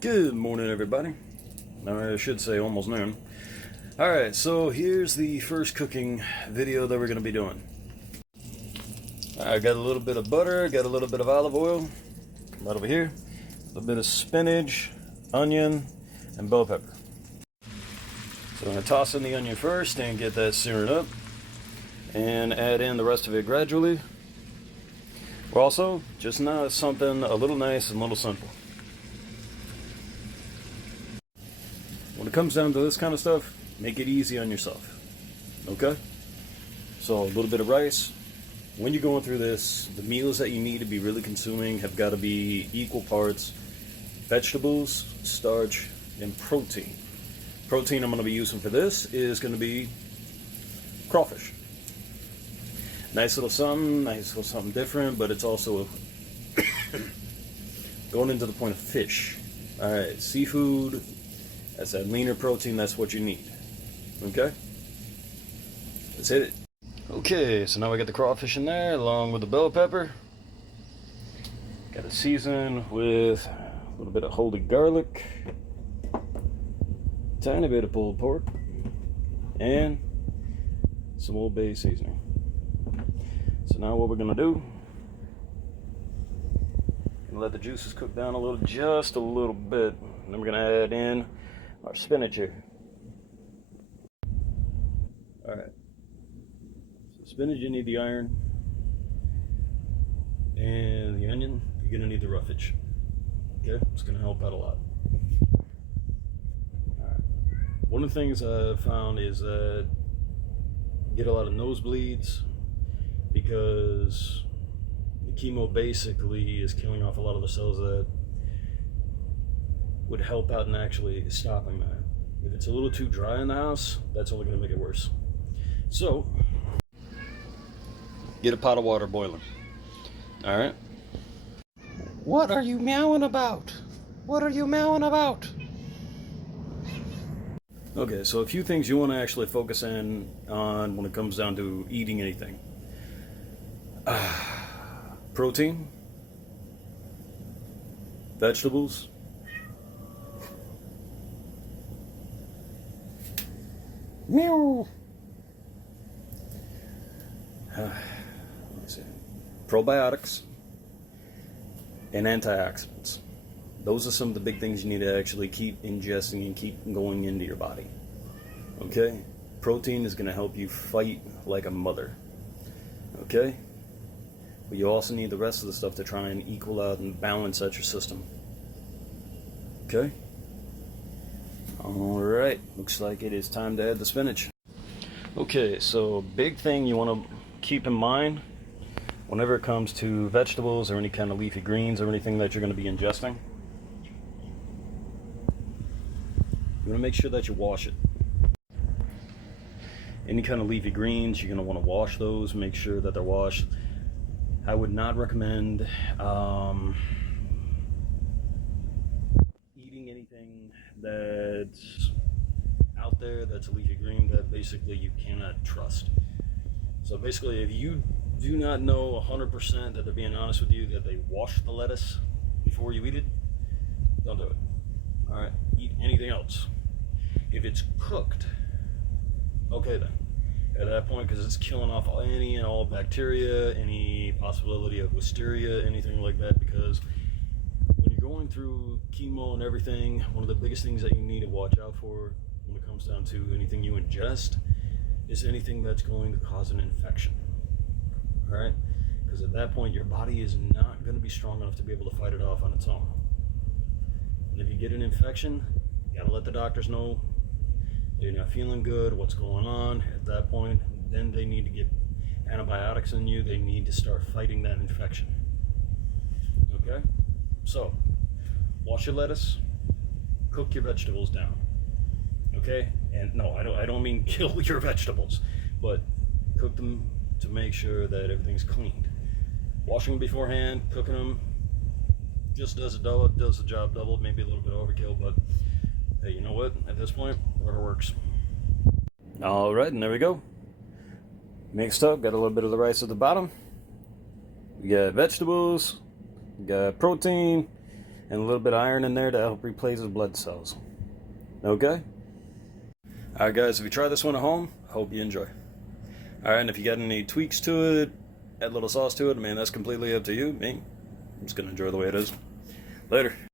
Good morning, everybody. I should say almost noon. Alright, so here's the first cooking video that we're going to be doing. I got a little bit of butter, got a little bit of olive oil, right over here, a little bit of spinach, onion, and bell pepper. So I'm going to toss in the onion first and get that searing up, and add in the rest of it gradually. Also, just now something a little nice and a little simple. When it comes down to this kind of stuff, make it easy on yourself. Okay? So a little bit of rice. When you're going through this, the meals that you need to be really consuming have got to be equal parts vegetables, starch, and protein. Protein I'm going to be using for this is going to be crawfish. Nice little something different, but it's also going into the point of fish. Alright, seafood, that's that leaner protein, that's what you need. Okay? Let's hit it. Okay, so now we got the crawfish in there along with the bell pepper. Got to season with a little bit of holy garlic, tiny bit of pulled pork, and some Old Bay seasoning. So now what we're gonna do, let the juices cook down just a little bit, and then we're gonna add in our spinach here. Alright, so spinach, you need the iron, and the onion, you're gonna need the roughage. Okay, it's gonna help out a lot. Alright, one of the things I've found is that you get a lot of nosebleeds because the chemo basically is killing off a lot of the cells that would help out in actually stopping that. If it's a little too dry in the house, that's only going to make it worse. So, get a pot of water boiling. Alright? What are you meowing about? What are you meowing about? Okay, so a few things you want to actually focus in on when it comes down to eating anything. Protein, vegetables, meow. Let me see. Probiotics and antioxidants. Those are some of the big things you need to actually keep ingesting and keep going into your body. Okay? Protein is going to help you fight like a mother. Okay? But you also need the rest of the stuff to try and equal out and balance out your system. Okay? Alright, looks like it is time to add the spinach. Okay, so big thing you want to keep in mind whenever it comes to vegetables or any kind of leafy greens or anything that you're going to be ingesting. You want to make sure that you wash it. Any kind of leafy greens, you're going to want to wash those, make sure that they're washed. I would not recommend eating anything that's out there that's a leafy green that basically you cannot trust. So basically, if you do not know 100% that they're being honest with you, that they wash the lettuce before you eat it, don't do it. Alright, eat anything else. If it's cooked, okay then. At that point, because it's killing off any and all bacteria, any possibility of listeria, anything like that, because when you're going through chemo and everything, one of the biggest things that you need to watch out for when it comes down to anything you ingest is anything that's going to cause an infection. Alright? Because at that point, your body is not going to be strong enough to be able to fight it off on its own. And if you get an infection, you gotta let the doctors know you're not feeling good, what's going on. At that point, then they need to get antibiotics in you. They need to start fighting that infection. Okay? So, wash your lettuce, cook your vegetables down. Okay? And no, I don't mean kill your vegetables, but cook them to make sure that everything's cleaned. Washing them beforehand, cooking them, just does the job double, maybe a little bit overkill, but hey, you know what? At this point, whatever works. Alright, and there we go. Mixed up, got a little bit of the rice at the bottom. We got vegetables, we got protein, and a little bit of iron in there to help replace his blood cells. Okay? Alright guys, if you try this one at home, I hope you enjoy. Alright, and if you got any tweaks to it, add a little sauce to it, I mean, that's completely up to you. Me, I'm just going to enjoy the way it is. Later.